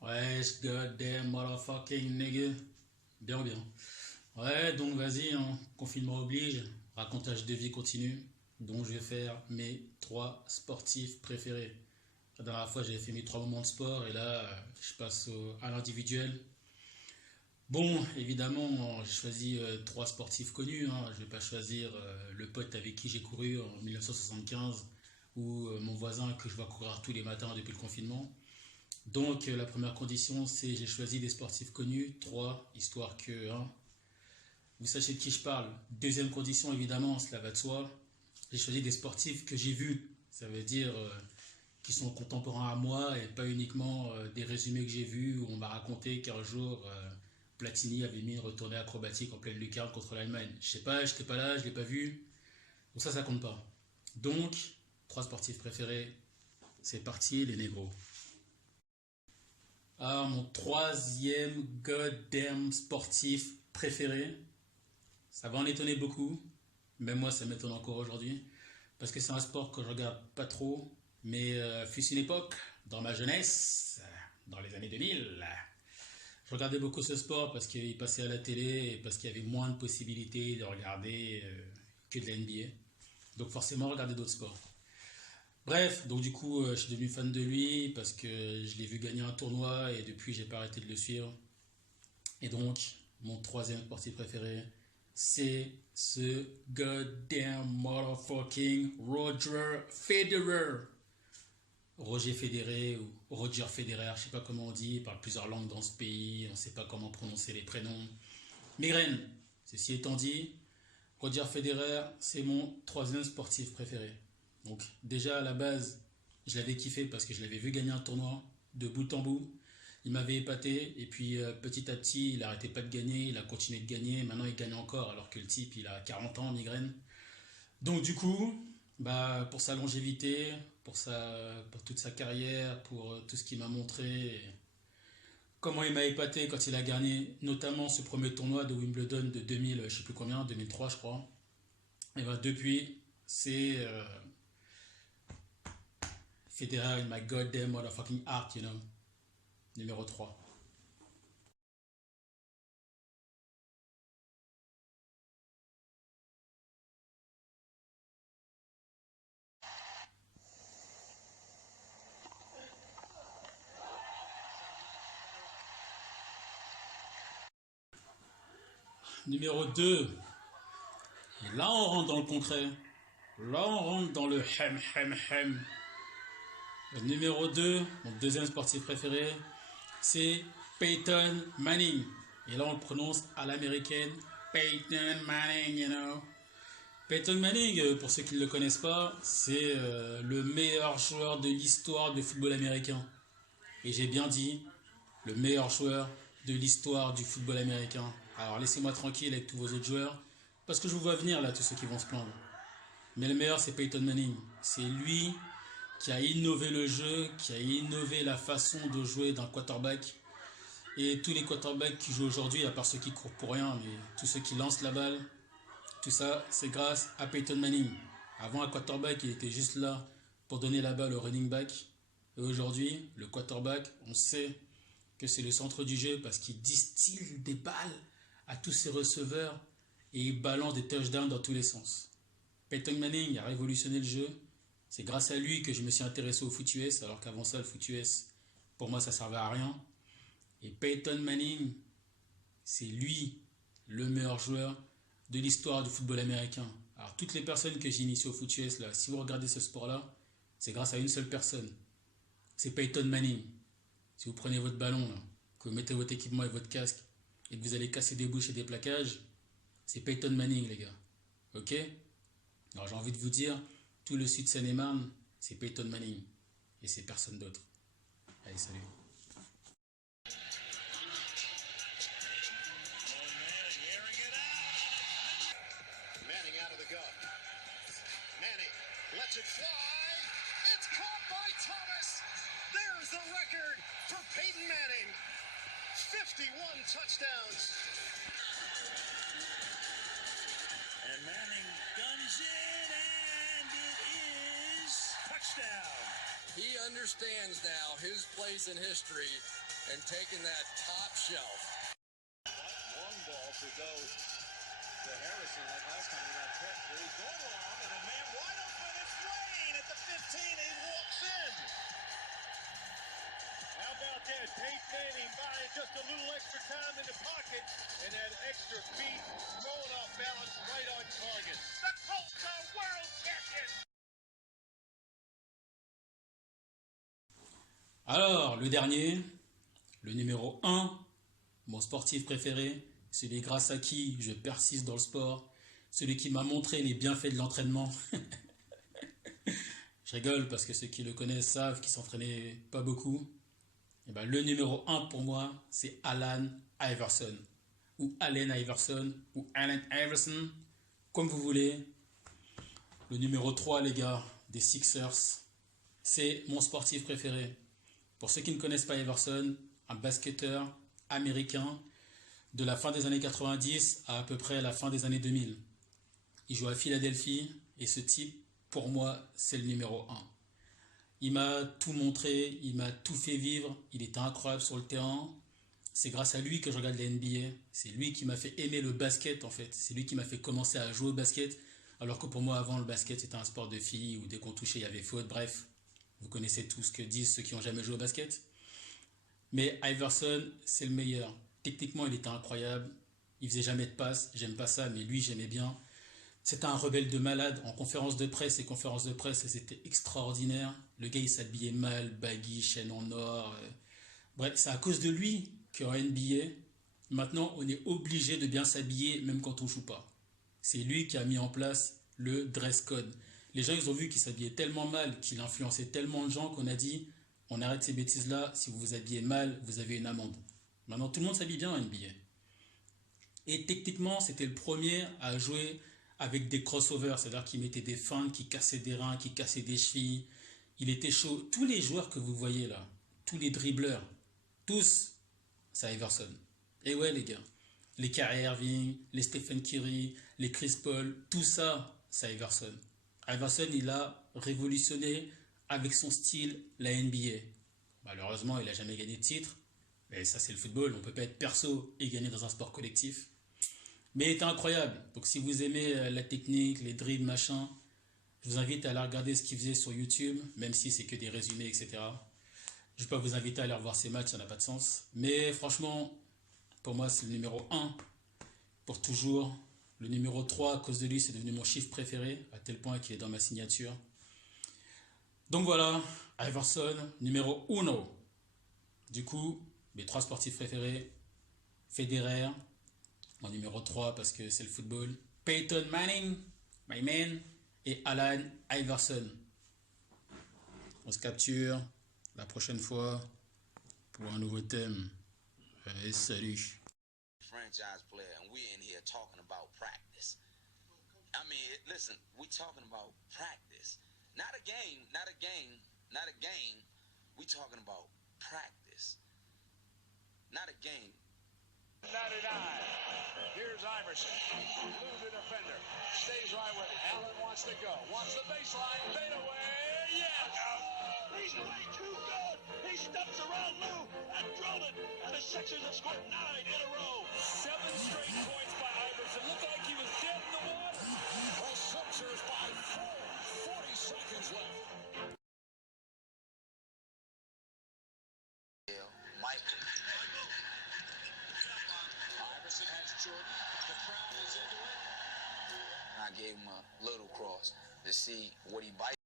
Ouais, goddamn motherfucking nigga. Bien, bien. Ouais, donc vas-y, hein, confinement oblige, racontage de vie continue. Donc je vais faire mes trois sportifs préférés. La dernière fois, j'avais fait mes trois moments de sport et là, je passe à l'individuel. Bon, évidemment, j'ai choisi trois sportifs connus, hein. Je vais pas choisir le pote avec qui j'ai couru en 1975 ou mon voisin que je vois courir tous les matins depuis le confinement. Donc, la première condition, c'est j'ai choisi des sportifs connus. Trois, histoire que vous sachiez de qui je parle. Deuxième condition, évidemment, cela va de soi. J'ai choisi des sportifs que j'ai vus. Ça veut dire qui sont contemporains à moi et pas uniquement des résumés que j'ai vus où on m'a raconté qu'un jour Platini avait mis une retournée acrobatique en pleine lucarne contre l'Allemagne. Je sais pas, j'étais pas là, je l'ai pas vu. Donc ça compte pas. Donc, trois sportifs préférés. C'est parti, les négros. Ah, mon troisième goddamn sportif préféré. Ça va en étonner beaucoup. Même moi, ça m'étonne encore aujourd'hui. Parce que c'est un sport que je regarde pas trop. Mais fut une époque, dans ma jeunesse, dans les années 2000, je regardais beaucoup ce sport parce qu'il passait à la télé et parce qu'il y avait moins de possibilités de regarder que de la NBA. Donc forcément, regarder d'autres sports. Bref, donc du coup, je suis devenu fan de lui parce que je l'ai vu gagner un tournoi et depuis, j'ai pas arrêté de le suivre. Et donc, mon troisième sportif préféré, c'est ce goddamn motherfucking Roger Federer. Roger Federer ou Roger Federer, je sais pas comment on dit, il parle plusieurs langues dans ce pays, on sait pas comment prononcer les prénoms. Migraine, ceci étant dit, Roger Federer, c'est mon troisième sportif préféré. Donc déjà à la base, je l'avais kiffé parce que je l'avais vu gagner un tournoi de bout en bout. Il m'avait épaté et puis petit à petit, il arrêtait pas de gagner, il a continué de gagner, maintenant il gagne encore alors que le type il a 40 ans, migraine. Donc du coup, bah, pour sa longévité, pour toute sa carrière, pour tout ce qu'il m'a montré, comment il m'a épaté quand il a gagné notamment ce premier tournoi de Wimbledon de 2000, je sais plus combien, 2003 je crois. Et bah depuis, c'est Federer in my goddamn motherfucking heart, you know. Numéro 3. Numéro 2. Et là on rentre dans le concret. Là on rentre dans le hem hem hem. Le numéro 2, mon deuxième sportif préféré, c'est Peyton Manning. Et là, on le prononce à l'américaine. Peyton Manning, you know. Peyton Manning, pour ceux qui ne le connaissent pas, c'est le meilleur joueur de l'histoire du football américain. Et j'ai bien dit, le meilleur joueur de l'histoire du football américain. Alors laissez-moi tranquille avec tous vos autres joueurs, parce que je vous vois venir là, tous ceux qui vont se plaindre. Mais le meilleur, c'est Peyton Manning. C'est lui qui a innové le jeu, qui a innové la façon de jouer d'un quarterback. Et tous les quarterbacks qui jouent aujourd'hui, à part ceux qui courent pour rien, mais tous ceux qui lancent la balle, tout ça, c'est grâce à Peyton Manning. Avant, un quarterback, il était juste là pour donner la balle au running back. Et aujourd'hui, le quarterback, on sait que c'est le centre du jeu parce qu'il distille des balles à tous ses receveurs et il balance des touchdowns dans tous les sens. Peyton Manning a révolutionné le jeu. C'est grâce à lui que je me suis intéressé au foot US, alors qu'avant ça, le foot US, pour moi, ça servait à rien. Et Peyton Manning, c'est lui le meilleur joueur de l'histoire du football américain. Alors, toutes les personnes que j'ai initiées au foot US, là, si vous regardez ce sport-là, c'est grâce à une seule personne. C'est Peyton Manning. Si vous prenez votre ballon, là, que vous mettez votre équipement et votre casque, et que vous allez casser des bouches et des plaquages, c'est Peyton Manning, les gars. Ok? Alors j'ai envie de vous dire, tout le sud Seine-et-Marne, c'est Peyton Manning. Et c'est personne d'autre. Allez, salut. Manning out of the gun. Manning lets it fly. It's caught by Thomas. There's the record for Peyton Manning. 51 touchdowns. And Manning guns it, and it is touchdown. He understands now his place in history and taking that top shelf. Long ball to go to Harrison like last time he got hit. He's going long, and a man wide open. It's Wayne at the 15. He walks in. How about that? Peyton Manning buying just a little extra time in the pocket, and that extra feet throwing off balance right on target. The Colts are world champions. Alors, le dernier, le numéro 1, mon sportif préféré, celui grâce à qui je persiste dans le sport, celui qui m'a montré les bienfaits de l'entraînement. Je rigole parce que ceux qui le connaissent savent qu'il s'entraînait pas beaucoup. Et ben, le numéro 1 pour moi, c'est Allen Iverson. Ou Allen Iverson, ou Allen Iverson, comme vous voulez. Le numéro 3, les gars, des Sixers, c'est mon sportif préféré. Pour ceux qui ne connaissent pas Iverson, un basketteur américain de la fin des années 90 à peu près la fin des années 2000. Il joue à Philadelphie et ce type, pour moi, c'est le numéro 1. Il m'a tout montré, il m'a tout fait vivre, il était incroyable sur le terrain. C'est grâce à lui que je regarde la NBA. C'est lui qui m'a fait aimer le basket en fait. C'est lui qui m'a fait commencer à jouer au basket. Alors que pour moi avant le basket c'était un sport de filles où dès qu'on touchait il y avait faute. Bref, vous connaissez tout ce que disent ceux qui n'ont jamais joué au basket. Mais Iverson c'est le meilleur. Techniquement il était incroyable. Il faisait jamais de passe. J'aime pas ça mais lui j'aimais bien. C'était un rebelle de malade en conférence de presse. Et conférences de presse c'était extraordinaire. Le gars il s'habillait mal, baggy, chaîne en or. Bref, c'est à cause de lui qu'en NBA, maintenant, on est obligé de bien s'habiller même quand on ne joue pas. C'est lui qui a mis en place le dress code. Les gens, ils ont vu qu'il s'habillait tellement mal, qu'il influençait tellement de gens qu'on a dit on arrête ces bêtises-là, si vous vous habillez mal, vous avez une amende. Maintenant, tout le monde s'habille bien en NBA. Et techniquement, c'était le premier à jouer avec des crossovers, c'est-à-dire qu'il mettait des feintes, qui cassaient des reins, qui cassaient des chevilles. Il était chaud. Tous les joueurs que vous voyez là, tous les dribbleurs, tous, c'est Iverson. Et ouais les gars, les Kyrie Irving, les Stephen Curry, les Chris Paul, tout ça, c'est Iverson. Iverson, il a révolutionné avec son style la NBA. Malheureusement, il n'a jamais gagné de titre. Mais ça, c'est le football. On ne peut pas être perso et gagner dans un sport collectif. Mais il était incroyable. Donc si vous aimez la technique, les dribbles, machin, je vous invite à aller regarder ce qu'il faisait sur YouTube, même si c'est que des résumés, etc. Je ne vais pas vous inviter à aller revoir ces matchs, ça n'a pas de sens. Mais franchement, pour moi, c'est le numéro 1 pour toujours. Le numéro 3, à cause de lui, c'est devenu mon chiffre préféré, à tel point qu'il est dans ma signature. Donc voilà, Iverson, numéro 1. Du coup, mes 3 sportifs préférés, Federer, en numéro 3 parce que c'est le football, Peyton Manning, my man, et Allen Iverson. On se capture la prochaine fois pour un nouveau thème. Allez, salut. Franchise player, and we're in here talking about practice. I mean, listen, we're talking about practice. Not a game, not a game, not a game. We're talking about practice. Not a game. 99. Here's Iverson. Lou the defender. Stays right with it. Allen wants to go. Wants the baseline. Fade away. Yes! He's way too good. He steps around Lou and drilled it. And the Sixers have scored 9 in a row. 7 straight points by Iverson. Looked like he was dead in the water. The Sixers by 4. 40 seconds left. Michael. Iverson has Jordan. The crowd is into it. I gave him a little cross to see what he bites.